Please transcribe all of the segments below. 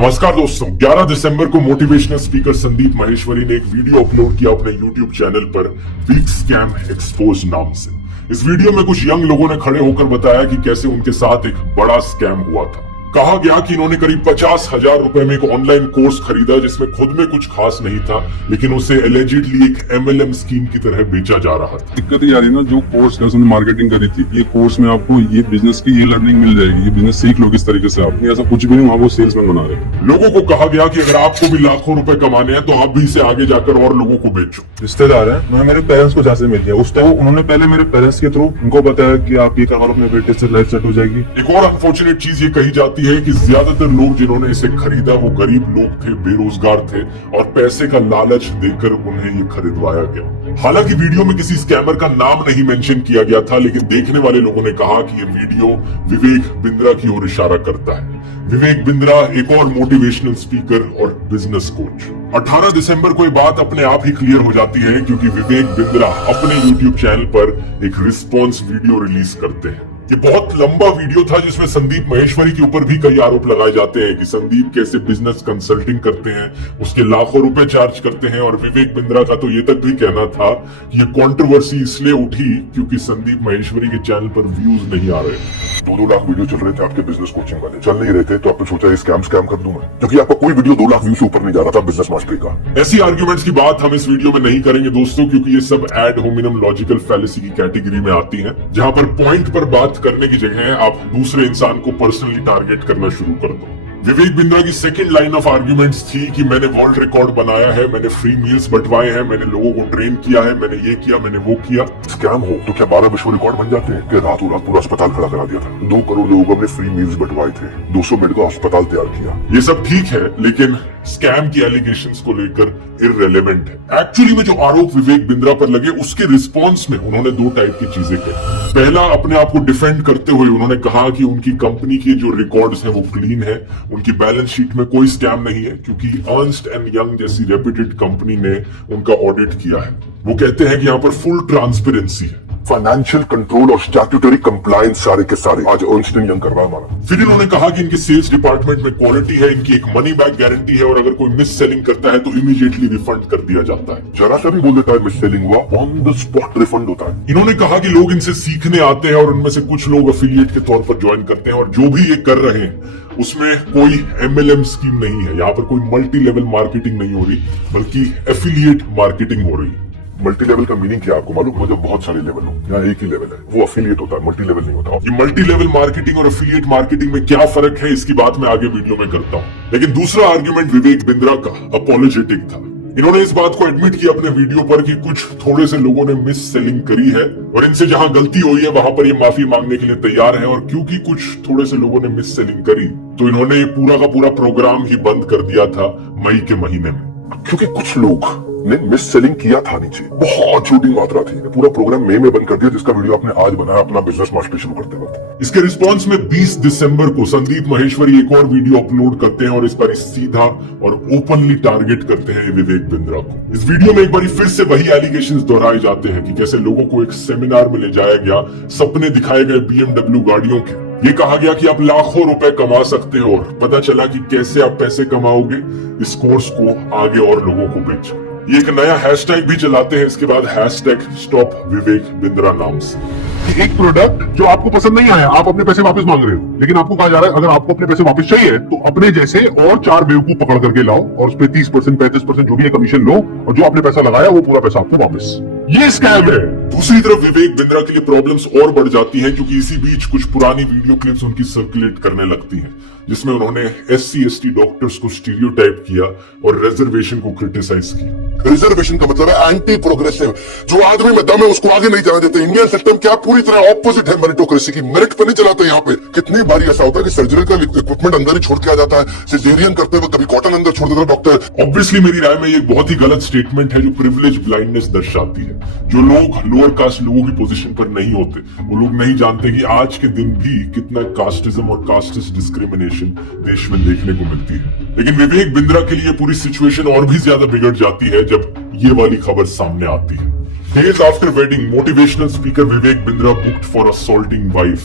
नमस्कार दोस्तों, 11 दिसंबर को मोटिवेशनल स्पीकर संदीप माहेश्वरी ने एक वीडियो अपलोड किया अपने यूट्यूब चैनल पर वीक स्कैम एक्सपोज नाम से। इस वीडियो में कुछ यंग लोगों ने खड़े होकर बताया कि कैसे उनके साथ एक बड़ा स्कैम हुआ था। कहा गया कि इन्होंने करीब 50,000 रुपए में एक ऑनलाइन कोर्स खरीदा जिसमें खुद में कुछ खास नहीं था, लेकिन उसे एलिजिडली एक MLM स्कीम की तरह बेचा जा रहा था। दिक्कत ये आ रही ना, जो कोर्स का उसने मार्केटिंग करी थी, ये कोर्स में आपको ये बिजनेस की ये लर्निंग मिल जाएगी, ये बिजनेस सीख लो किस तरीके से। आप ऐसा कुछ भी नहीं, वहाँ वो सेल्समैन बना रहे हैं। लोगों को कहा गया कि अगर आपको भी लाखों रुपए कमाने हैं तो आप भी इसे आगे जाकर और लोगों को बेचो। रिश्तेदार है, मैं मेरे पेरेंट्स को जहाँ से मिल गया उस टाइम उन्होंने पहले मेरे पेरेंट्स के थ्रू उनको बताया कि आप ये करो, अपने बेटे से लाइफ सेट हो जाएगी। एक और अनफॉर्चुनेट चीज ये कही जाती है कि ज्यादातर लोग जिन्होंने इसे खरीदा वो गरीब लोग थे, बेरोजगार थे और पैसे का लालच देकर उन्हें ये खरीदवाया गया। हालांकि वीडियो में किसी स्कैमर का नाम नहीं मेंशन किया गया था, लेकिन देखने वाले लोगों ने कहा कि ये वीडियो विवेक बिंद्रा की ओर इशारा करता है। विवेक बिंद्रा एक और मोटिवेशनल स्पीकर और बिजनेस कोच। 18 दिसंबर को ये बात अपने आप ही क्लियर हो जाती है क्योंकि विवेक बिंद्रा अपने YouTube चैनल पर एक रिस्पॉन्स वीडियो रिलीज करते हैं। ये बहुत लंबा वीडियो था जिसमें संदीप माहेश्वरी के ऊपर भी कई आरोप लगाए जाते हैं कि संदीप कैसे बिजनेस कंसल्टिंग करते हैं, उसके लाखों रुपए चार्ज करते हैं। और विवेक बिंद्रा का तो ये तक भी कहना था कि ये कंट्रोवर्सी इसलिए उठी क्योंकि संदीप माहेश्वरी के चैनल पर व्यूज नहीं आ रहे। 2-2 लाख वीडियो चल रहे थे आपके बिजनेस कोचिंग वाले, चल नहीं रहे थे तो आपने सोचा ये स्कैम कर दूं मैं, क्योंकि आपका कोई वीडियो 2 लाख व्यू से ऊपर नहीं जा रहा था बिजनेस मास्टरी का। ऐसी आर्ग्यूमेंट्स की बात हम इस वीडियो में नहीं करेंगे दोस्तों, क्योंकि ये सब एड होमिनम लॉजिकल फैलेसी की कैटेगरी में आती हैं, जहां पर पॉइंट पर बात करने की जगह आप दूसरे इंसान को पर्सनली टारगेट करना शुरू कर दो। विवेक बिंद्रा की सेकंड लाइन ऑफ आर्ग्यूमेंट्स थी कि मैंने वर्ल्ड रिकॉर्ड बनाया है, मैंने फ्री मील्स बंटवाए हैं, मैंने लोगों को ट्रेन किया है, मैंने ये किया, मैंने वो किया। स्कैम हो तो क्या 12 विश्व रिकॉर्ड बन जाते हैं? कि रातों रात पूरा अस्पताल खड़ा करा दिया था, 2 करोड़ लोगों को हमने फ्री मील्स बंटवाए थे, 200 बेड का अस्पताल तैयार किया। ये सब ठीक है, लेकिन स्कैम की एलिगेशंस को लेकर इररेलेवेंट है। एक्चुअली में जो आरोप विवेक बिंद्रा पर लगे उसके रिस्पॉन्स में उन्होंने 2 टाइप की चीजें कही। पहला, अपने आप को डिफेंड करते हुए उन्होंने कहा कि उनकी कंपनी के जो रिकॉर्ड्स हैं वो क्लीन है, उनकी बैलेंस शीट में कोई स्कैम नहीं है, क्योंकि अर्न्स्ट एंड यंग जैसी रेप्यूटेड कंपनी ने उनका ऑडिट किया है। वो कहते हैं कि यहाँ पर फुल ट्रांसपेरेंसी है। फाइनेंशियल कंट्रोल और स्टैट्यूटरी कंप्लायंस सारे के सारे आज अर्न्स्ट एंड यंग कर रहा है हमारा। फिर इन्होंने कहा कि इनके सेल्स डिपार्टमेंट में क्वालिटी है, इनकी एक मनी बैक गारंटी है और अगर कोई मिस सेलिंग करता है तो इमीडिएटली रिफंड कर दिया जाता है। जरा सा भी बोल देता है मिस सेलिंग हुआ, ऑन द स्पॉट रिफंड होता है। इन्होंने कहा कि लोग इनसे सीखने आते हैं और उनमें से कुछ लोग अफिलिएट के तौर पर ज्वाइन करते हैं और जो भी ये कर रहे हैं उसमें कोई MLM स्कीम नहीं है। यहाँ पर कोई मल्टी लेवल मार्केटिंग नहीं हो रही, बल्कि एफिलिएट मार्केटिंग हो रही है। मल्टी लेवल का मीनिंग क्या आपको मालूम? जब बहुत सारे लेवल हो, यहाँ एक ही लेवल है, वो अफिलिएट होता है, मल्टी लेवल नहीं होता। ये मल्टी लेवल मार्केटिंग और एफिलिएट मार्केटिंग में क्या फर्क है इसकी बात मैं आगे वीडियो में करता हूँ, लेकिन दूसरा आर्ग्यूमेंट विवेक बिंद्रा का अपोलोजेटिक था। इन्होंने इस बात को एडमिट किया अपने वीडियो पर कि कुछ थोड़े से लोगों ने मिस सेलिंग करी है और इनसे जहां गलती हुई है वहां पर ये माफी मांगने के लिए तैयार है। और क्योंकि कुछ थोड़े से लोगों ने मिस सेलिंग करी तो इन्होंने ये पूरा का पूरा प्रोग्राम ही बंद कर दिया था मई के महीने में। क्योंकि कुछ लोग ने मिस सेलिंग किया था नीचे, बहुत छोटी मात्रा थी। पूरा प्रोग्राम मई में बंद कर दिया, जिसका वीडियो आपने आज बनाया अपना बिजनेस मास्टरी शुरू करते वक्त। इसके रिस्पांस में 20 दिसंबर को संदीप माहेश्वरी एक और वीडियो अपलोड करते हैं और इस बार सीधा और ओपनली टारगेट करते हैं विवेक बिंद्रा को। इस वीडियो में एक बार फिर से वही एलिगेशंस दोहराए जाते हैं कि कैसे लोगों को एक सेमिनार में ले जाया गया, सपने दिखाए गए BMW गाड़ियों के। ये कहा गया कि आप लाखों रुपए कमा सकते हो और पता चला कि कैसे आप पैसे कमाओगे, इस कोर्स को आगे और लोगों को बेचो। ये एक नया हैशटैग भी चलाते हैं इसके बाद, हैशटैग स्टॉप विवेक बिंद्रा नाम से। एक प्रोडक्ट जो आपको पसंद नहीं आया, आप अपने पैसे वापस मांग रहे हो, लेकिन आपको कहा जा रहा है अगर आपको अपने पैसे वापस चाहिए तो अपने जैसे और 4 बेवकूफ पकड़ करके लाओ और उस पे 30% 35% जो भी है कमीशन लो और जो आपने पैसा लगाया वो पूरा पैसा आपको वापस। ये स्कैम है। दूसरी तरफ विवेक बिंद्रा के लिए प्रॉब्लम्स और बढ़ जाती हैं क्योंकि इसी बीच कुछ पुरानी वीडियो क्लिप्स उनकी सर्कुलेट करने लगती हैं जिसमें उन्होंने SC/ST डॉक्टर्स को स्टीरियोटाइप किया और रिजर्वेशन को क्रिटिसाइज किया। रिजर्वेशन का मतलब है एंटी प्रोग्रेसिव, जो आदमी में दम है उसको आगे नहीं जाने देते। इंडियन सिस्टम क्या पूरी तरह ऑपोजिट है मेरिटोक्रेसी की, मेरिट पर नहीं चलाते यहाँ पे। कितनी बार ऐसा होता है कि सर्जिकल इक्विपमेंट अंदर ही छोड़ के आ जाता है, सिजेरियन करते हुए कभी कॉटन अंदर छोड़ देता है डॉक्टर। ऑब्वियसली मेरी राय में ये बहुत ही गलत स्टेटमेंट है जो प्रिविलेज ब्लाइंडनेस दर्शाती है। जो लोग लोअर कास्ट लोगों की पोजीशन पर नहीं होते वो लोग नहीं जानते कि आज के दिन भी कितना कास्टिज्म और कास्टिस्ट डिस्क्रिमिनेशन देश में देखने को मिलती है। लेकिन विवेक बिंद्रा के लिए पूरी सिचुएशन और भी ज्यादा बिगड़ जाती है जब ये वाली खबर सामने आती है। Days after wedding, motivational speaker Vivek Bindra booked for assaulting wife.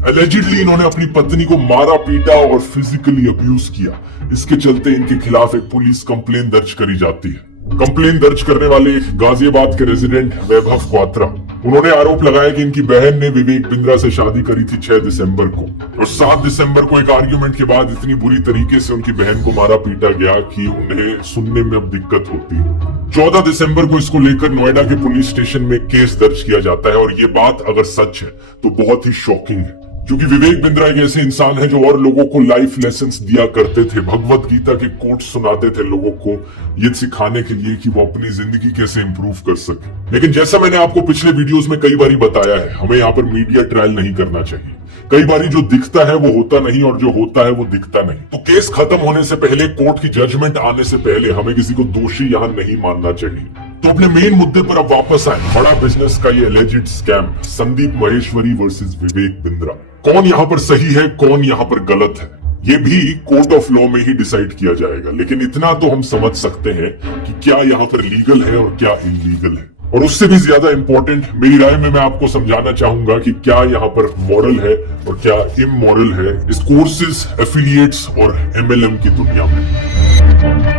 Allegedly इन्होंने अपनी पत्नी को मारा पीटा और फिजिकली अब्यूज किया। इसके चलते इनके खिलाफ एक पुलिस कंप्लेन दर्ज करी जाती है। कंप्लेन दर्ज करने वाले गाजियाबाद के रेजिडेंट वैभव क्वात्रा, उन्होंने आरोप लगाया कि इनकी बहन ने विवेक बिंद्रा से शादी करी थी 6 दिसंबर को, और 7 दिसंबर को एक आर्ग्यूमेंट के बाद इतनी बुरी तरीके से उनकी बहन को मारा पीटा गया कि उन्हें सुनने में अब दिक्कत होती है। 14 दिसंबर को इसको लेकर नोएडा के पुलिस स्टेशन में केस दर्ज किया जाता है, और ये बात अगर सच है तो बहुत ही शॉकिंग है, क्योंकि विवेक बिंद्रा एक ऐसे इंसान है जो और लोगों को लाइफ लेसन्स दिया करते थे। भगवत गीता के कोट सुनाते थे लोगों को, ये सिखाने के लिए कि वो अपनी जिंदगी कैसे इंप्रूव कर सके। लेकिन जैसा मैंने आपको पिछले वीडियोस में कई बारी बताया है, हमें यहाँ पर मीडिया ट्रायल नहीं करना चाहिए। कई बारी जो दिखता है वो होता नहीं, और जो होता है वो दिखता नहीं। तो केस खत्म होने से पहले, कोर्ट की जजमेंट आने से पहले हमें किसी को दोषी यहाँ नहीं मानना चाहिए। तो अपने मेन मुद्दे पर अब वापस आए। बड़ा बिजनेस का ये alleged scam, Sandeep Maheshwari versus Vivek Bindra. कौन यहाँ पर सही है, कौन यहाँ पर गलत है, ये भी कोर्ट ऑफ लॉ में ही डिसाइड किया जाएगा। लेकिन इतना तो हम समझ सकते हैं कि क्या यहाँ पर लीगल है और क्या इलीगल है। और उससे भी ज्यादा इंपॉर्टेंट मेरी राय में मैं आपको समझाना चाहूंगा कि क्या यहाँ पर मॉरल है और क्या इमोरल है इस कोर्सेज, एफिलिएट्स और एमएलएम की दुनिया में।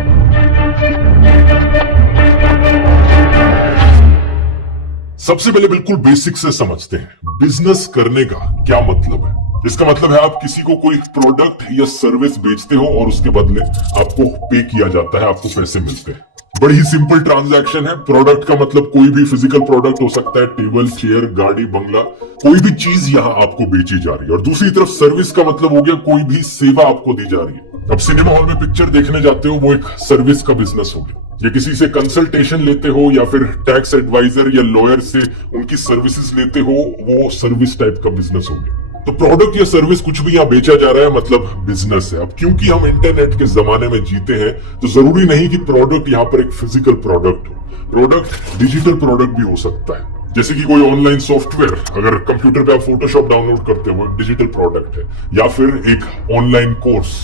सबसे पहले बिल्कुल बेसिक से समझते हैं, बिजनेस करने का क्या मतलब है। इसका मतलब है आप किसी को कोई प्रोडक्ट या सर्विस बेचते हो और उसके बदले आपको पे किया जाता है, आपको पैसे मिलते हैं। बड़ी ही सिंपल ट्रांजैक्शन है। प्रोडक्ट का मतलब कोई भी फिजिकल प्रोडक्ट हो सकता है, टेबल, चेयर, गाड़ी, बंगला, कोई भी चीज यहाँ आपको बेची जा रही है। और दूसरी तरफ सर्विस का मतलब हो गया कोई भी सेवा आपको दी जा रही है। अब सिनेमा हॉल में पिक्चर देखने जाते हो, वो एक सर्विस का बिजनेस हो गया। या किसी से कंसल्टेशन लेते हो, या फिर टैक्स एडवाइजर या लॉयर से उनकी सर्विसेज लेते हो, वो सर्विस टाइप का बिजनेस हो गया। तो प्रोडक्ट या सर्विस कुछ भी यहाँ बेचा जा रहा है, मतलब बिजनेस है। अब क्योंकि हम इंटरनेट के जमाने में जीते हैं, तो जरूरी नहीं कि प्रोडक्ट यहाँ पर एक फिजिकल प्रोडक्ट हो। प्रोडक्ट डिजिटल प्रोडक्ट भी हो सकता है। जैसे कि कोई ऑनलाइन सॉफ्टवेयर, अगर कंप्यूटर पे आप फोटोशॉप डाउनलोड करते हो, डिजिटल प्रोडक्ट है। या फिर एक ऑनलाइन कोर्स।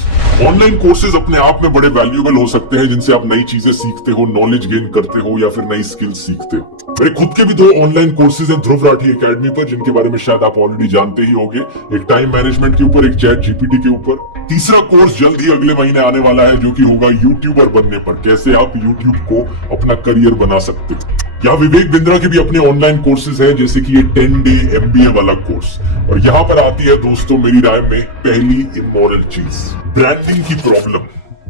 ऑनलाइन कोर्सेज अपने आप में बड़े वैल्यूएबल हो सकते हैं, जिनसे आप नई चीजें सीखते हो, नॉलेज गेन करते हो, या फिर नई स्किल्स सीखते हो। मेरे खुद के भी 2 ऑनलाइन कोर्सेज हैं ध्रुव राठी एकेडमी पर, जिनके बारे में शायद आप ऑलरेडी जानते ही होंगे। एक टाइम मैनेजमेंट के ऊपर, एक चैट जीपीटी के ऊपर। तीसरा कोर्स जल्द ही अगले महीने आने वाला है, जो कि होगा यूट्यूबर बनने पर, कैसे आप यूट्यूब को अपना करियर बना सकते हो। यहाँ विवेक बिंद्रा के भी अपने ऑनलाइन कोर्सेज हैं, जैसे कि ये 10 डे MBA वाला कोर्स। और यहाँ पर आती है दोस्तों मेरी राय में पहली इमोरल चीज, ब्रांडिंग की प्रॉब्लम।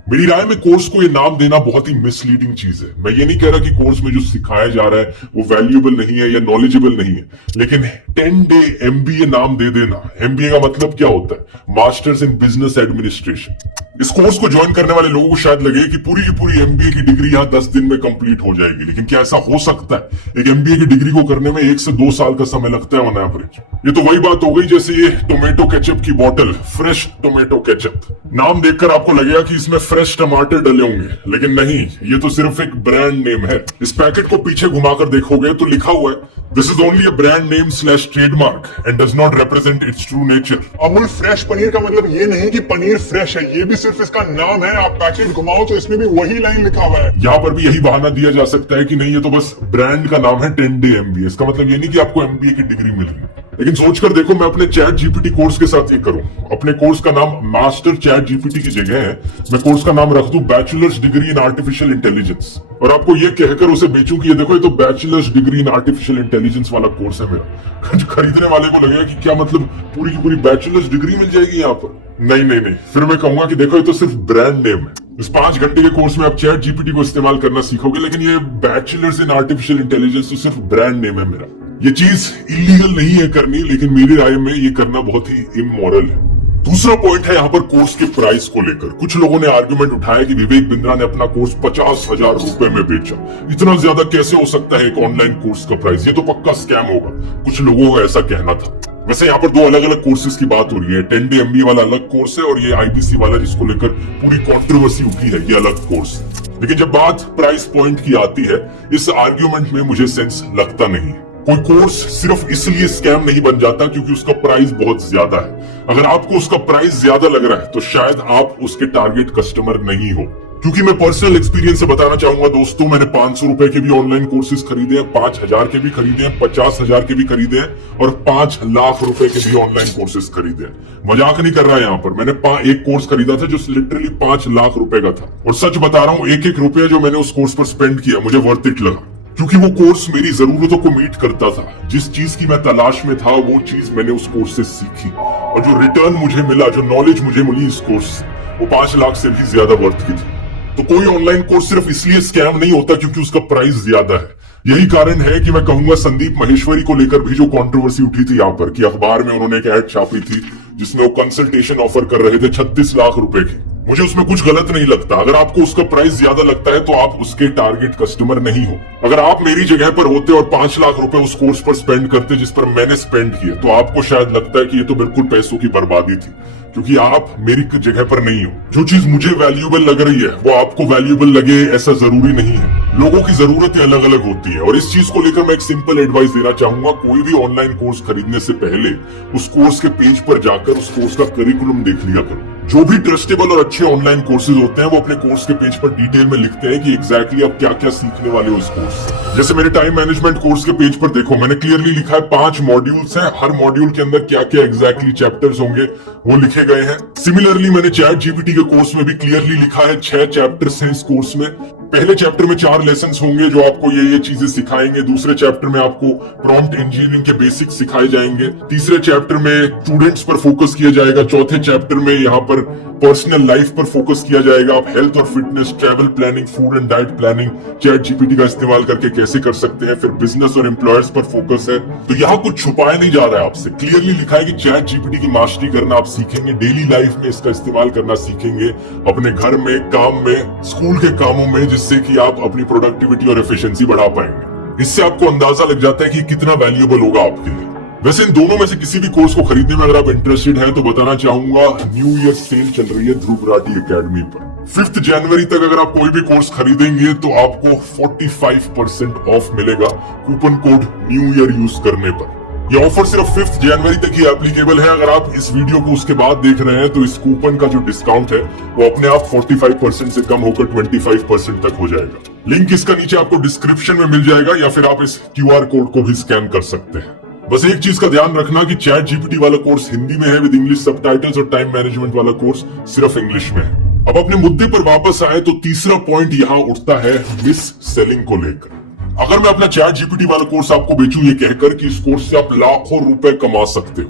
मेरी राय में कोर्स को ये नाम देना बहुत ही मिसलीडिंग चीज है। मैं ये नहीं कह रहा कि कोर्स में जो सिखाया जा रहा है वो वैल्यूएबल नहीं है या नॉलेजेबल नहीं है, लेकिन 10 डे MBA नाम दे देना। MBA का मतलब क्या होता है? Masters in business administration. इस कोर्स को ज्वाइन करने वाले लोगों को शायद लगे कि पूरी की पूरी MBA की डिग्री यहाँ 10 दिन में कंप्लीट हो जाएगी, लेकिन क्या ऐसा हो सकता है? एक MBA की डिग्री को करने में 1 से 2 साल का समय लगता है ऑन एवरेज। ये तो वही बात हो गई जैसे ये टोमेटो केचप की बोतल, फ्रेश टोमेटो केचप। नाम देखकर आपको लगेगा कि इसमें फ्रेश टमाटर डले होंगे, लेकिन नहीं, ये तो सिर्फ एक ब्रांड नेम है। इस पैकेट को पीछे घुमाकर देखोगे तो लिखा हुआ है, this is only a brand name / trademark and does not represent it's true nature. Amul fresh paneer का मतलब ये नहीं कि पनीर फ्रेश है, ये भी सिर्फ इसका नाम है। आप पैकेट घुमाओ तो इसमें भी वही लाइन लिखा हुआ है। यहाँ पर भी यही बहाना दिया जा सकता है कि नहीं, ये तो बस ब्रांड का नाम है 10 डे MBA। इसका मतलब ये नहीं कि आपको MBA की डिग्री मिल रही है। लेकिन सोचकर देखो, मैं अपने चैट जीपीटी कोर्स के साथ ये करूं। अपने कोर्स का नाम मास्टर चैट जीपीटी की जगह है मैं कोर्स का नाम रख दूं bachelors degree in artificial intelligence, और आपको ये कहकर उसे बेचूं कि ये देखो, ये तो bachelors degree in artificial intelligence वाला कोर्स है मेरा। खरीदने वाले को लगेगा कि क्या मतलब पूरी की पूरी बैचलर्स डिग्री मिल जाएगी यहाँ पर? नहीं, फिर मैं कहूंगा कि देखो, ये तो सिर्फ ब्रांड नेम है। इस 5 घंटे के कोर्स में आप चैट जीपीटी को इस्तेमाल करना सीखोगे, लेकिन ये बैचलर्स इन आर्टिफिशियल इंटेलिजेंस तो सिर्फ ब्रांड नेम है मेरा। ये चीज इलीगल नहीं है करनी, लेकिन मेरी राय में ये करना बहुत ही इमोरल है। दूसरा पॉइंट है यहाँ पर कोर्स के प्राइस को लेकर। कुछ लोगों ने आर्गुमेंट उठाया कि विवेक बिंद्रा ने अपना कोर्स 50,000 रुपए में बेचा। इतना ज्यादा कैसे हो सकता है एक ऑनलाइन कोर्स का प्राइस? ये तो पक्का स्कैम होगा। कुछ लोगों का ऐसा कहना था। वैसे यहाँ पर 2 अलग अलग कोर्सेज की बात हो रही है। 10 डे MBA वाला अलग कोर्स है, और ये IBC वाला जिसको लेकर पूरी कंट्रोवर्सी उठी है, ये अलग कोर्स। लेकिन जब बात प्राइस पॉइंट की आती है, इस आर्ग्यूमेंट में मुझे सेंस लगता नहीं। कोई कोर्स सिर्फ इसलिए स्कैम नहीं बन जाता क्योंकि उसका प्राइस बहुत ज्यादा है। अगर आपको उसका प्राइस ज्यादा लग रहा है तो शायद आप उसके टारगेट कस्टमर नहीं हो, क्योंकि मैं पर्सनल एक्सपीरियंस से बताना चाहूंगा दोस्तों, मैंने 500 रुपए के भी ऑनलाइन कोर्सेज खरीदे हैं, 5,000 के भी खरीदे हैं, 50,000 के भी खरीदे हैं और 5 लाख रुपए के भी ऑनलाइन कोर्सेज खरीदे हैं। मजाक नहीं कर रहा है यहाँ पर। मैंने एक कोर्स खरीदा था जो लिटरली 5 लाख रुपए का था और सच बता रहा हूँ, एक एक रुपया जो मैंने उस कोर्स पर स्पेंड किया मुझे वर्थ इट लगा, क्योंकि वो कोर्स मेरी जरूरतों को मीट करता था। जिस चीज की मैं तलाश में था वो चीज मैंने उस कोर्स से सीखी और जो रिटर्न मुझे मिला, जो नॉलेज मुझे मिली इस कोर्स से, वो 5 लाख से भी ज्यादा वर्थ की थी। तो कोई ऑनलाइन कोर्स सिर्फ इसलिए स्कैम नहीं होता क्योंकि उसका प्राइस ज्यादा है। यही कारण है कि मैं कहूंगा संदीप माहेश्वरी को लेकर भी जो कंट्रोवर्सी उठी थी यहाँ पर, कि अखबार में उन्होंने एक ऐड छापी थी जिसमें वो कंसल्टेशन ऑफर कर रहे थे 36 लाख रुपए की। मुझे उसमें कुछ गलत नहीं लगता। अगर आपको उसका प्राइस ज्यादा लगता है तो आप उसके टारगेट कस्टमर नहीं हो। अगर आप मेरी जगह पर होते और 5 लाख रुपए उस कोर्स पर स्पेंड करते जिस पर मैंने स्पेंड किए, तो आपको शायद लगता है कि ये तो बिल्कुल पैसों की बर्बादी थी, क्योंकि आप मेरी जगह पर नहीं हो। जो चीज मुझे वैल्यूएबल लग रही है वो आपको वैल्यूएबल लगे ऐसा जरूरी नहीं है। लोगों की जरूरतें अलग अलग होती है और इस चीज को लेकर मैं एक सिंपल एडवाइस देना चाहूंगा, कोई भी ऑनलाइन कोर्स खरीदने से पहले उस कोर्स के पेज पर जाकर उस कोर्स का करिकुलम देख लिया करो। जो भी ट्रस्टेबल और अच्छे ऑनलाइन कोर्सेज होते हैं वो अपने कोर्स के पेज पर डिटेल में लिखते हैं कि एग्जैक्टली आप क्या क्या सीखने वाले हो इस कोर्स से। जैसे मेरे टाइम मैनेजमेंट कोर्स के पेज पर देखो, मैंने क्लियरली लिखा है 5 मॉड्यूल्स हैं, हर मॉड्यूल के अंदर क्या क्या एग्जैक्टली चैप्टर्स होंगे वो लिखे गए हैं। सिमिलरली मैंने चैट जीपीटी के कोर्स में भी क्लियरली लिखा है 6 चैप्टर्स हैं इस कोर्स में। पहले चैप्टर में 4 लेसन्स होंगे जो आपको ये चीजें सिखाएंगे। दूसरे चैप्टर में आपको प्रॉम्प्ट इंजीनियरिंग के बेसिक्स सिखाए जाएंगे। तीसरे चैप्टर में स्टूडेंट्स पर फोकस किया जाएगा। चौथे चैप्टर में यहाँ पर पर्सनल लाइफ पर फोकस किया जाएगा। आप हेल्थ और fitness, travel planning, food and diet planning chat GPT का इस्तेमाल करके कैसे कर सकते हैं। फिर बिजनेस और एम्प्लॉयर्स पर फोकस है। तो यहाँ कुछ छुपाया नहीं जा रहा है आपसे, क्लियरली लिखा है कि चैट जीपीटी की मास्टरी करना आप सीखेंगे, डेली लाइफ में इसका इस्तेमाल करना सीखेंगे, अपने घर में, काम में, स्कूल के कामों में, जिससे कि आप अपनी प्रोडक्टिविटी और एफिशिएंसी बढ़ा पाएंगे। इससे आपको अंदाजा लग जाता है कि कितना वैल्यूएबल होगा आपके लिए। वैसे इन दोनों में से किसी भी कोर्स को खरीदने में अगर आप इंटरेस्टेड हैं तो बताना चाहूंगा, न्यू ईयर सेल चल रही है ध्रुव राठी एकेडमी पर। 5 जनवरी तक अगर आप कोई भी कोर्स खरीदेंगे तो आपको 45% ऑफ मिलेगा coupon code new year use करने पर। यह ऑफर सिर्फ 5 जनवरी तक ही एप्लीकेबल है। अगर आप इस वीडियो को उसके बाद देख रहे हैं तो इस कूपन का जो डिस्काउंट है वो अपने आप 45% से कम होकर 25% तक हो जाएगा। लिंक इसका नीचे आपको डिस्क्रिप्शन में मिल जाएगा या फिर आप इस QR कोड को भी स्कैन कर सकते हैं। बस एक चीज का ध्यान रखना कि चैट जीपीटी वाला कोर्स हिंदी में है विद इंग्लिश सबटाइटल्स और टाइम मैनेजमेंट वाला कोर्स सिर्फ इंग्लिश में है। अब अपने मुद्दे पर वापस आए तो तीसरा पॉइंट यहाँ उठता है मिस सेलिंग को लेकर। अगर मैं अपना चैट जीपीटी वाला कोर्स आपको बेचूं ये कहकर कि इस कोर्स से आप लाखों रुपए कमा सकते हो,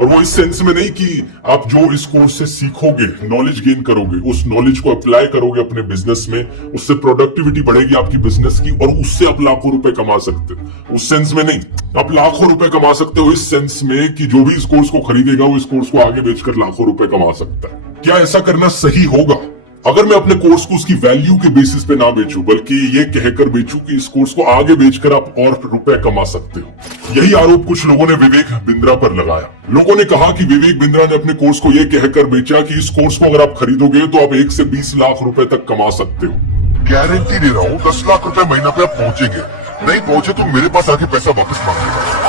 और वो इस सेंस में नहीं कि आप जो इस कोर्स से सीखोगे, नॉलेज गेन करोगे, उस नॉलेज को अप्लाई करोगे अपने बिजनेस में, उससे प्रोडक्टिविटी बढ़ेगी आपकी बिजनेस की और उससे आप लाखों रुपए कमा सकते हो, उस सेंस में नहीं। आप लाखों रुपए कमा सकते हो इस सेंस में कि जो भी इस कोर्स को खरीदेगा वो इस कोर्स को आगे बेचकर लाखों रुपए कमा सकता है। क्या ऐसा करना सही होगा? अगर मैं अपने कोर्स को उसकी वैल्यू के बेसिस पे ना बेचूं, बल्कि ये कहकर बेचूं कि इस कोर्स को आगे बेचकर आप और रुपए कमा सकते हो। यही आरोप कुछ लोगों ने विवेक बिंद्रा पर लगाया। लोगों ने कहा कि विवेक बिंद्रा ने अपने कोर्स को ये कहकर बेचा कि इस कोर्स को अगर आप खरीदोगे तो आप 1 से 20 लाख रुपए तक कमा सकते हो। गारंटी दे रहा हूँ 10 लाख रुपए महीना पे आप पहुंचेंगे, नहीं पहुंचे तो मेरे पास आके पैसा वापस मांगेगा।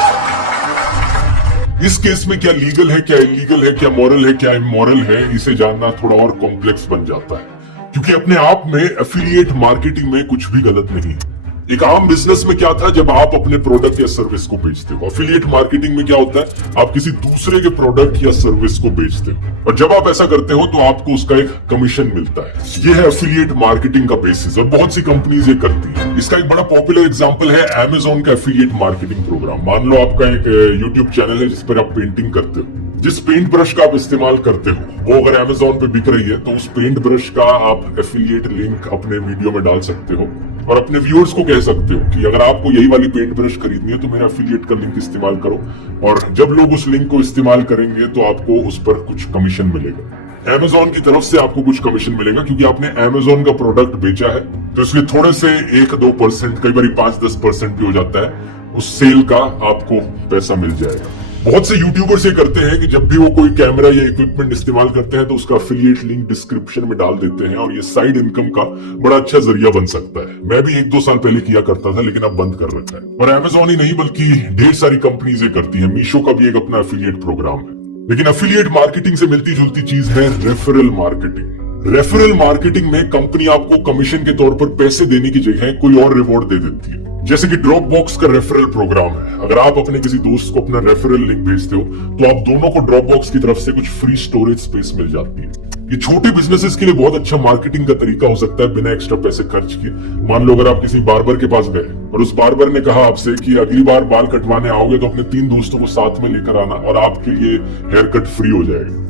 इस केस में क्या लीगल है, क्या इलीगल है, क्या मॉरल है, क्या इमोरल है, इसे जानना थोड़ा और कॉम्प्लेक्स बन जाता है, क्योंकि अपने आप में एफिलिएट मार्केटिंग में कुछ भी गलत नहीं है। एक आम बिजनेस में क्या था, जब आप अपने प्रोडक्ट या सर्विस को बेचते हो। एफिलिएट मार्केटिंग में क्या होता है, आप किसी दूसरे के प्रोडक्ट या सर्विस को बेचते हो और जब आप ऐसा करते हो तो आपको उसका एक कमीशन मिलता है। ये है एफिलिएट मार्केटिंग का बेसिस और बहुत सी कंपनीज ये करती है। इसका एक बड़ा पॉपुलर एग्जांपल है Amazon का एफिलिएट मार्केटिंग प्रोग्राम। मान लो आपका एक यूट्यूब चैनल है जिस पर आप पेंटिंग करते हो। जिस पेंट ब्रश का आप इस्तेमाल करते हो वो अगर Amazon पे बिक रही है तो उस पेंट ब्रश का आप एफिलिएट लिंक अपने वीडियो में डाल सकते हो और अपने व्यूअर्स को कह सकते हो कि अगर आपको यही वाली पेंट ब्रश खरीदनी है तो मेरा एफिलिएट का लिंक इस्तेमाल करो, और जब लोग उस लिंक को इस्तेमाल करेंगे तो आपको उस पर कुछ कमीशन मिलेगा। Amazon की तरफ से आपको कुछ कमीशन मिलेगा क्योंकि आपने Amazon का प्रोडक्ट बेचा है, तो इसलिए थोड़े से 1-2%, कई बार 5-10% भी हो जाता है, उस सेल का आपको पैसा मिल जाएगा। बहुत से यूट्यूबर्स ये करते हैं कि जब भी वो कोई कैमरा या इक्विपमेंट इस्तेमाल करते हैं तो उसका एफिलिएट लिंक डिस्क्रिप्शन में डाल देते हैं और ये साइड इनकम का बड़ा अच्छा जरिया बन सकता है। मैं भी 1-2 साल पहले किया करता था लेकिन अब बंद कर रखा है। और Amazon ही नहीं बल्कि ढेर सारी कंपनीज ये करती हैं। मीशो का भी एक अपना एफिलिएट प्रोग्राम है। लेकिन एफिलिएट मार्केटिंग से मिलती जुलती चीज है रेफरल मार्केटिंग। रेफरल मार्केटिंग में कंपनी आपको कमीशन के तौर पर पैसे देने की जगह कोई और रिवॉर्ड दे देती है, जैसे कि ड्रॉप बॉक्स का रेफरल प्रोग्राम है। अगर आप अपने किसी दोस्त को अपना रेफरल लिंक भेजते हो तो आप दोनों को ड्रॉप बॉक्स की तरफ से कुछ फ्री स्टोरेज स्पेस मिल जाती है। ये छोटे बिजनेसेस के लिए बहुत अच्छा मार्केटिंग का तरीका हो सकता है बिना एक्स्ट्रा पैसे खर्च किए। मान लो अगर आप किसी बार्बर के पास गए और उस बार्बर ने कहा आपसे कि अगली बार बाल कटवाने आओगे तो अपने 3 दोस्तों को साथ में लेकर आना और आपके लिए हेयर कट फ्री हो जाएगा।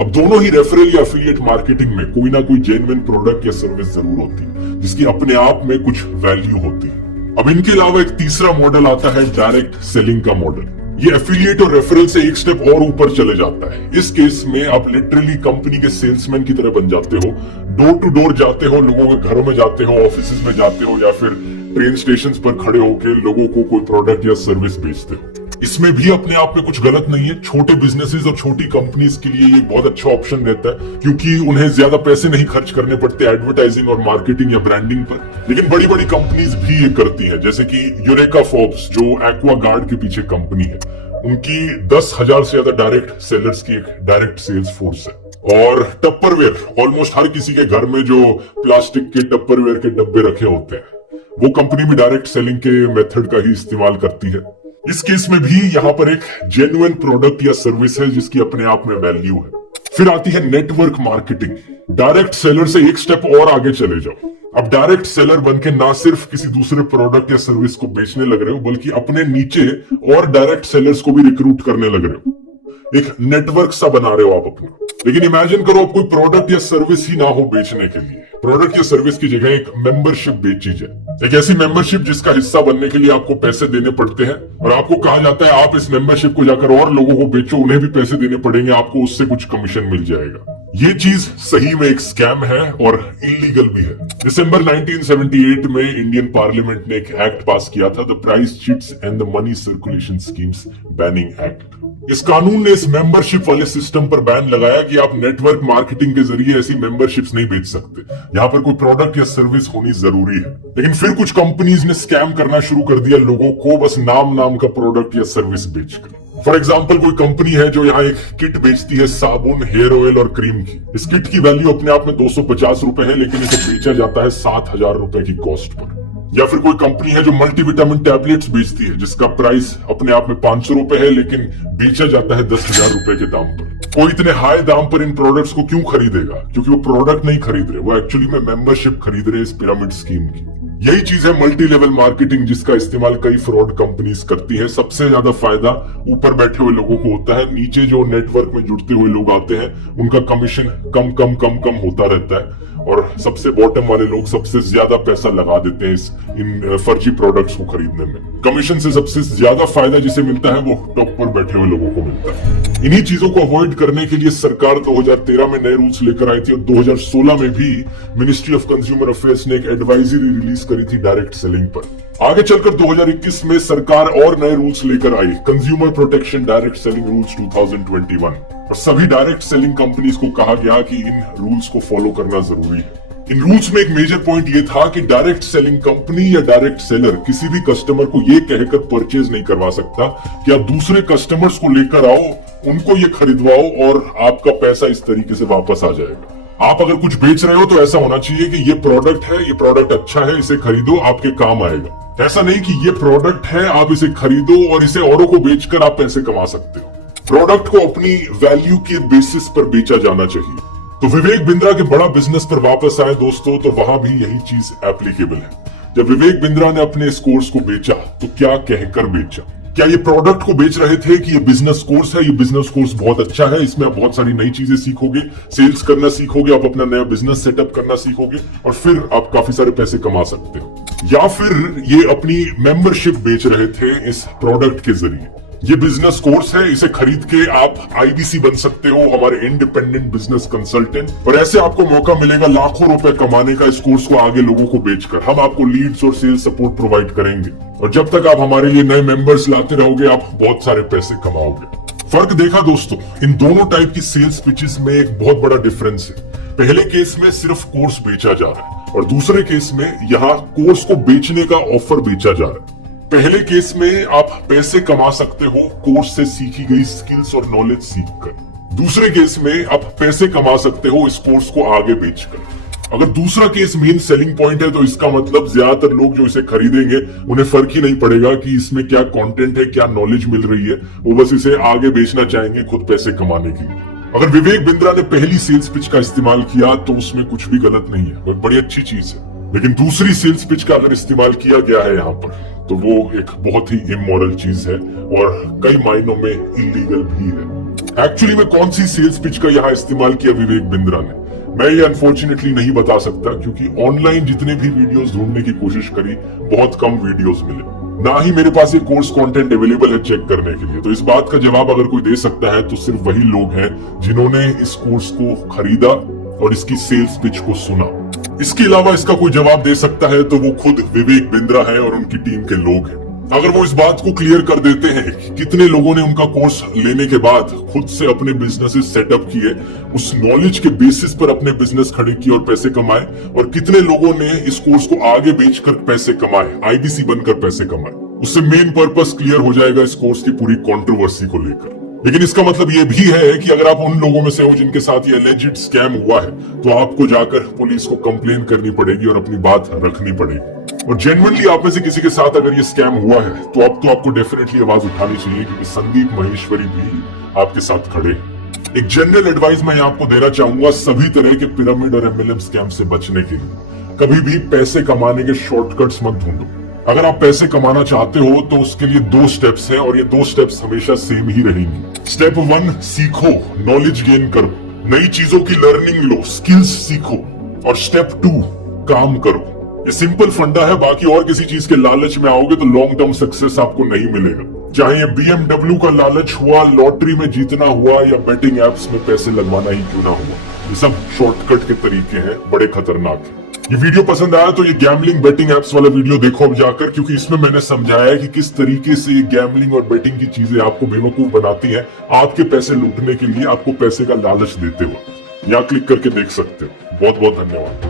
अब दोनों ही रेफरल या एफिलिएट मार्केटिंग में कोई ना कोई जेन्युइन प्रोडक्ट या सर्विस जरूर होती है जिसकी अपने आप में कुछ वैल्यू होती है। अब इनके अलावा एक तीसरा मॉडल आता है डायरेक्ट सेलिंग का मॉडल। ये एफिलिएट और रेफरल से एक स्टेप और ऊपर चले जाता है। इस केस में आप लिटरली कंपनी के सेल्समैन की तरह बन जाते हो, डोर टू डोर जाते हो, लोगों के घरों में जाते हो, ऑफिस में जाते हो या फिर ट्रेन स्टेशन पर खड़े होकर लोगों को कोई प्रोडक्ट या सर्विस बेचते हो। इसमें भी अपने आप में कुछ गलत नहीं है। छोटे बिजनेसेस और छोटी कंपनीज के लिए ये बहुत अच्छा ऑप्शन रहता है क्योंकि उन्हें ज्यादा पैसे नहीं खर्च करने पड़ते एडवर्टाइजिंग और मार्केटिंग या ब्रांडिंग पर। लेकिन बड़ी बड़ी कंपनीज भी ये करती है, जैसे कि यूरेका फोर्ब्स जो एक्वा गार्ड के पीछे कंपनी है, उनकी 10,000 से ज्यादा डायरेक्ट सेलर्स की एक डायरेक्ट सेल्स फोर्स है। और टप्परवेयर, ऑलमोस्ट हर किसी के घर में जो प्लास्टिक के टप्परवेयर के डब्बे रखे होते हैं वो कंपनी भी डायरेक्ट सेलिंग के मेथड का ही इस्तेमाल करती है। इस केस में भी यहाँ पर एक जेन्युइन प्रोडक्ट या सर्विस है जिसकी अपने आप में वैल्यू है। फिर आती है नेटवर्क मार्केटिंग। डायरेक्ट सेलर से एक स्टेप और आगे चले जाओ। अब डायरेक्ट सेलर बनके ना सिर्फ किसी दूसरे प्रोडक्ट या सर्विस को बेचने लग रहे हो बल्कि अपने नीचे और डायरेक्ट सेलर्स को भी रिक्रूट करने लग रहे हो। एक नेटवर्क सा बना रहे हो आप अपना। लेकिन इमेजिन करो अब कोई प्रोडक्ट या सर्विस ही ना हो बेचने के लिए, प्रोडक्ट या सर्विस की जगह एक मेंबरशिप बेची जाए। एक ऐसी मेंबरशिप जिसका हिस्सा बनने के लिए आपको पैसे देने पड़ते हैं और आपको कहा जाता है आप इस मेंबरशिप को जाकर और लोगों को बेचो, उन्हें भी पैसे देने पड़ेंगे, आपको उससे कुछ कमीशन मिल जाएगा। ये चीज सही में एक स्कैम है और इलीगल भी है। दिसंबर 1978 में इंडियन पार्लियामेंट ने एक एक्ट पास किया था, the price cheats and the money circulation schemes banning act. इस कानून ने इस मेंबरशिप वाले सिस्टम पर बैन लगाया कि आप नेटवर्क मार्केटिंग के जरिए ऐसी मेंबरशिप्स नहीं बेच सकते। यहाँ पर कोई प्रोडक्ट या सर्विस होनी जरूरी है। लेकिन फिर कुछ कंपनीज ने स्कैम करना शुरू कर दिया लोगों को बस नाम का प्रोडक्ट या सर्विस बेचकर। फॉर एग्जाम्पल कोई कंपनी है जो यहाँ एक किट बेचती है साबुन, हेयर ऑयल और क्रीम की। इस किट की वैल्यू अपने आप में 250 रुपए है लेकिन इसे बेचा जाता है 7,000 रुपए की कॉस्ट पर। या फिर कोई कंपनी है जो मल्टीविटामिन टैबलेट्स बेचती है जिसका प्राइस अपने आप में 500 रुपए है लेकिन बेचा जाता है 10,000 रुपए के दाम पर। कोई इतने हाई दाम पर इन प्रोडक्ट्स को क्यों खरीदेगा? क्योंकि वो प्रोडक्ट नहीं खरीद रहे, वो एक्चुअली में मेंबरशिप खरीद रहे इस पिरामिड स्कीम की। यही चीज है मल्टी लेवल मार्केटिंग जिसका इस्तेमाल कई फ्रॉड कंपनीज करती हैं। सबसे ज्यादा फायदा ऊपर बैठे हुए लोगों को होता है, नीचे जो नेटवर्क में जुड़ते हुए लोग आते हैं उनका कमीशन कम होता रहता है और सबसे बॉटम वाले लोग सबसे ज्यादा पैसा लगा देते हैं इन फर्जी प्रोडक्ट्स को खरीदने में। कमीशन से सबसे ज्यादा फायदा जिसे मिलता है वो टॉप पर बैठे हुए लोगों को मिलता है। इन्हीं चीजों को अवॉइड करने के लिए सरकार 2013 में नए रूल्स लेकर आई थी और 2016 में भी मिनिस्ट्री ऑफ कंज्यूमर अफेयर्स ने एक एडवाइजरी रिलीज करी थी डायरेक्ट सेलिंग पर। आगे चलकर 2021 में सरकार और नए रूल्स लेकर आई, consumer protection direct selling rules 2021, और सभी डायरेक्ट सेलिंग कंपनीज को कहा गया कि इन रूल्स को फॉलो करना जरूरी है। इन रूल्स में एक मेजर पॉइंट ये था कि डायरेक्ट सेलिंग कंपनी या डायरेक्ट सेलर किसी भी कस्टमर को ये कहकर परचेज नहीं करवा सकता कि आप दूसरे कस्टमर्स को लेकर आओ, उनको ये खरीदवाओ और आपका पैसा इस तरीके से वापस आ जाएगा। आप अगर कुछ बेच रहे हो तो ऐसा होना चाहिए कि ये प्रोडक्ट है, ये प्रोडक्ट अच्छा है, इसे खरीदो, आपके काम आएगा। ऐसा नहीं कि ये प्रोडक्ट है, आप इसे खरीदो और इसे औरों को बेचकर आप पैसे कमा सकते हो। प्रोडक्ट को अपनी वैल्यू के बेसिस पर बेचा जाना चाहिए। तो विवेक बिंद्रा के बड़ा बिजनेस पर वापस आए दोस्तों, तो वहां भी यही चीज एप्लीकेबल है। जब विवेक बिंद्रा ने अपने इस कोर्स को बेचा तो क्या कहकर बेचा? क्या ये प्रोडक्ट को बेच रहे थे कि ये बिजनेस कोर्स है, ये बिजनेस कोर्स बहुत अच्छा है, इसमें आप बहुत सारी नई चीजें सीखोगे, सेल्स करना सीखोगे, आप अपना नया बिजनेस सेटअप करना सीखोगे और फिर आप काफी सारे पैसे कमा सकते हो? या फिर ये अपनी मेंबरशिप बेच रहे थे इस प्रोडक्ट के जरिए? ये बिजनेस कोर्स है, इसे खरीद के आप IBC बन सकते हो, हमारे इंडिपेंडेंट बिजनेस कंसल्टेंट, और ऐसे आपको मौका मिलेगा लाखों रुपए कमाने का इस कोर्स को आगे लोगों को बेचकर। हम आपको लीड्स और सेल्स सपोर्ट प्रोवाइड करेंगे और जब तक आप हमारे लिए नए मेंबर्स लाते रहोगे आप बहुत सारे पैसे कमाओगे। फर्क देखा दोस्तों, इन दोनों टाइप की सेल्स पिचेस में एक बहुत बड़ा डिफरेंस है। पहले केस में सिर्फ कोर्स बेचा जा रहा है और दूसरे केस में यहाँ कोर्स को बेचने का ऑफर बेचा जा रहा है। पहले केस में आप पैसे कमा सकते हो कोर्स से सीखी गई स्किल्स और नॉलेज सीखकर, दूसरे केस में आप पैसे कमा सकते हो इस कोर्स को आगे बेचकर। अगर दूसरा केस मेन सेलिंग पॉइंट है तो इसका मतलब ज्यादातर लोग जो इसे खरीदेंगे उन्हें फर्क ही नहीं पड़ेगा कि इसमें क्या कंटेंट है, क्या नॉलेज मिल रही है, वो बस इसे आगे बेचना चाहेंगे खुद पैसे कमाने के लिए। अगर विवेक बिंद्रा ने पहली सेल्स पिच का इस्तेमाल किया तो उसमें कुछ भी गलत नहीं है, वो बड़ी अच्छी चीज है। लेकिन दूसरी सेल्स पिच का अगर इस्तेमाल किया गया है यहाँ पर तो वो एक बहुत ही इमोरल चीज है और कई मायनों में इलीगल भी है। एक्चुअली में कौन सी सेल्स पिच का यहाँ इस्तेमाल किया विवेक बिंद्रा ने, मैं ये अनफॉर्चुनेटली नहीं बता सकता क्योंकि ऑनलाइन जितने भी वीडियोस ढूंढने की कोशिश करी बहुत कम वीडियोस मिले, ना ही मेरे पास ये कोर्स कंटेंट अवेलेबल है चेक करने के लिए। तो इस बात का जवाब अगर कोई दे सकता है तो सिर्फ वही लोग हैं जिन्होंने इस कोर्स को खरीदा और इसकी सेल्स पिच को सुना। इसके अलावा इसका कोई जवाब दे सकता है तो वो खुद विवेक बिंद्रा है और उनकी टीम के लोग हैं। अगर वो इस बात को क्लियर कर देते हैं कि कितने लोगों ने उनका कोर्स लेने के बाद खुद से अपने बिजनेसेस सेटअप किए, उस नॉलेज के बेसिस पर अपने बिजनेस खड़े किए और पैसे कमाए, और कितने लोगों ने इस कोर्स को आगे बेचकर पैसे कमाए, आईबीसी बनकर पैसे कमाए, उससे मेन पर्पस क्लियर हो जाएगा इस कोर्स की पूरी कंट्रोवर्सी को लेकर। लेकिन इसका मतलब ये भी है कि अगर आप उन लोगों में से हो जिनके साथ ये एलिजिड स्कैम हुआ है तो आपको जाकर पुलिस को कंप्लेन करनी पड़ेगी और अपनी बात रखनी पड़ेगी। और जेन्युइनली आप में से किसी के साथ अगर ये स्कैम हुआ है तो अब तो आपको डेफिनेटली आवाज उठानी चाहिए क्योंकि संदीप महेश्वरी भी आपके साथ खड़े हैं। एक जनरल एडवाइस मैं आपको देना चाहूंगा सभी तरह के पिरामिड और एमएलएम स्कैम से बचने के लिए, कभी भी पैसे कमाने के शॉर्टकट्स मत ढूंढो। अगर आप पैसे कमाना चाहते हो तो उसके लिए 2 स्टेप्स हैं और ये 2 स्टेप्स हमेशा सेम ही रहेंगी। स्टेप 1 सीखो, नॉलेज गेन करो, नई चीजों की लर्निंग लो, स्किल्स सीखो। और स्टेप 2 काम करो। ये सिंपल फंडा है, बाकी और किसी चीज के लालच में आओगे तो लॉन्ग टर्म सक्सेस आपको नहीं मिलेगा। चाहे ये BMW का लालच हुआ, लॉटरी में जीतना हुआ या बेटिंग एप्स में पैसे लगवाना ही क्यों ना हुआ, ये सब शॉर्टकट के तरीके हैं, बड़े खतरनाक है। ये वीडियो पसंद आया तो ये गैम्बलिंग बेटिंग एप्स वाला वीडियो देखो अब जाकर, क्योंकि इसमें मैंने समझाया है कि किस तरीके से ये गैम्बलिंग और बेटिंग की चीजें आपको बेवकूफ बनाती हैं, आपके पैसे लूटने के लिए, आपको पैसे का लालच देते हुए। यहाँ क्लिक करके देख सकते हो। बहुत बहुत धन्यवाद।